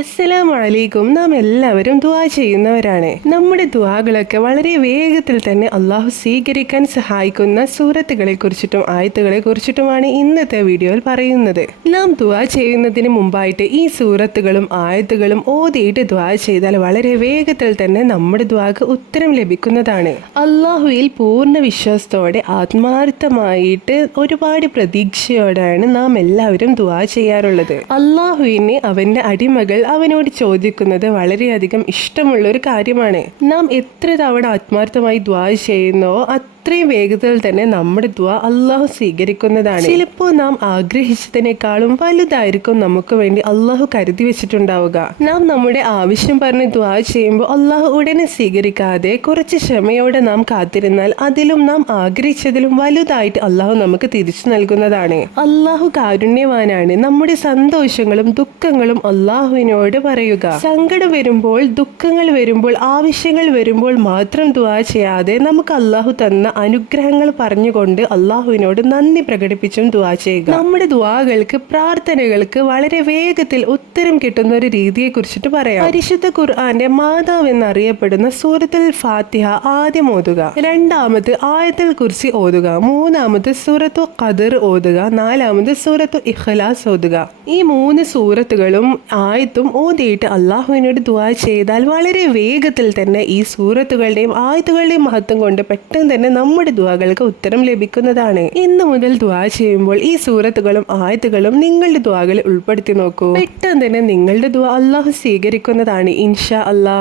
അസ്സലാമു അലൈക്കും നാം എല്ലാവരും ദുവാ ചെയ്യുന്നവരാണ്. നമ്മുടെ ദുവാകളൊക്കെ വളരെ വേഗത്തിൽ തന്നെ അള്ളാഹു സ്വീകരിക്കാൻ സഹായിക്കുന്ന സൂറത്തുകളെ കുറിച്ചിട്ടും ആയത്തുകളെ കുറിച്ചിട്ടുമാണ് ഇന്നത്തെ വീഡിയോയിൽ പറയുന്നത്. നാം ദുവാ ചെയ്യുന്നതിന് മുമ്പായിട്ട് ഈ സൂറത്തുകളും ആയത്തുകളും ഓതിയിട്ട് ദുവാ ചെയ്താൽ വളരെ വേഗത്തിൽ തന്നെ നമ്മുടെ ദുവാക്ക് ഉത്തരം ലഭിക്കുന്നതാണ്. അള്ളാഹുവിൽ പൂർണ വിശ്വാസത്തോടെ ആത്മാർത്ഥമായിട്ട് ഒരുപാട് പ്രതീക്ഷയോടെയാണ് നാം എല്ലാവരും ദുവാ ചെയ്യാറുള്ളത്. അള്ളാഹുവിനെ അവന്റെ അടിമകൾ അവനോട് ചോദിക്കുന്നത് വളരെയധികം ഇഷ്ടമുള്ള ഒരു കാര്യമാണ്. നാം എത്ര തവണ ആത്മാർത്ഥമായി ദ്വാ ചെയ്യുന്നോ അത്രയും വേഗത്തിൽ തന്നെ നമ്മുടെ ദ്വാ അള്ളാഹു സ്വീകരിക്കുന്നതാണ്. ചിലപ്പോൾ നാം ആഗ്രഹിച്ചതിനേക്കാളും വലുതായിരിക്കും നമുക്ക് വേണ്ടി അള്ളാഹു കരുതി വെച്ചിട്ടുണ്ടാവുക. നാം നമ്മുടെ ആവശ്യം പറഞ്ഞ് ദ്വാ ചെയ്യുമ്പോൾ അള്ളാഹു ഉടനെ സ്വീകരിക്കാതെ കുറച്ച് ക്ഷമയോടെ നാം കാത്തിരുന്നാൽ അതിലും നാം ആഗ്രഹിച്ചതിലും വലുതായിട്ട് അള്ളാഹു നമുക്ക് തിരിച്ചു നൽകുന്നതാണ്. അള്ളാഹു കാരുണ്യവാനാണ്. നമ്മുടെ സന്തോഷങ്ങളും ദുഃഖങ്ങളും അള്ളാഹുവിനോട് പറയുക. സങ്കടം വരുമ്പോൾ ദുഃഖങ്ങൾ വരുമ്പോൾ ആവശ്യങ്ങൾ വരുമ്പോൾ മാത്രം ദുവാ ചെയ്യാതെ നമുക്ക് അള്ളാഹു തന്ന അനുഗ്രഹങ്ങൾ പറഞ്ഞുകൊണ്ട് അള്ളാഹുവിനോട് നന്ദി പ്രകടിപ്പിച്ചും ദുവാ ചെയ്യുക. നമ്മുടെ ദുവാകൾക്ക് പ്രാർത്ഥനകൾക്ക് വളരെ വേഗത്തിൽ ഉത്തരം കിട്ടുന്ന ഒരു രീതിയെ കുറിച്ചിട്ട് പറയാം. പരിശുദ്ധ ഖുർആന്റെ മാതാവ് എന്നറിയപ്പെടുന്ന സൂറത്തുൽ ഫാത്തിഹ ആദ്യം ഓതുക. രണ്ടാമത് ആയത്തിൽ കുറിച്ച് ഓതുക. മൂന്നാമത് സൂറത്തു ഖദർ ഓതുക. നാലാമത് സൂറത്തു ഇഖ്ലാസ് ഓതുക. ഈ മൂന്ന് സൂറത്തുകളും ആയത്തും ഓതിയിട്ട് അള്ളാഹുവിനോട് ദുവാ ചെയ്താൽ വളരെ വേഗത്തിൽ തന്നെ ഈ സൂറത്തുകളുടെയും ആയത്തുകളുടെയും മഹത്വം കൊണ്ട് പെട്ടെന്ന് തന്നെ നമ്മുടെ ദുവാകൾക്ക് ഉത്തരം ലഭിക്കുന്നതാണ്. ഇന്നു മുതൽ ദുവാ ചെയ്യുമ്പോൾ ഈ സൂറത്തുകളും ആയത്തുകളും നിങ്ങളുടെ ദുആകളിൽ ഉൾപ്പെടുത്തി നോക്കൂ. പെട്ടെന്ന് തന്നെ നിങ്ങളുടെ ദുവാ അള്ളാഹു സ്വീകരിക്കുന്നതാണ് ഇൻഷാ അല്ലാ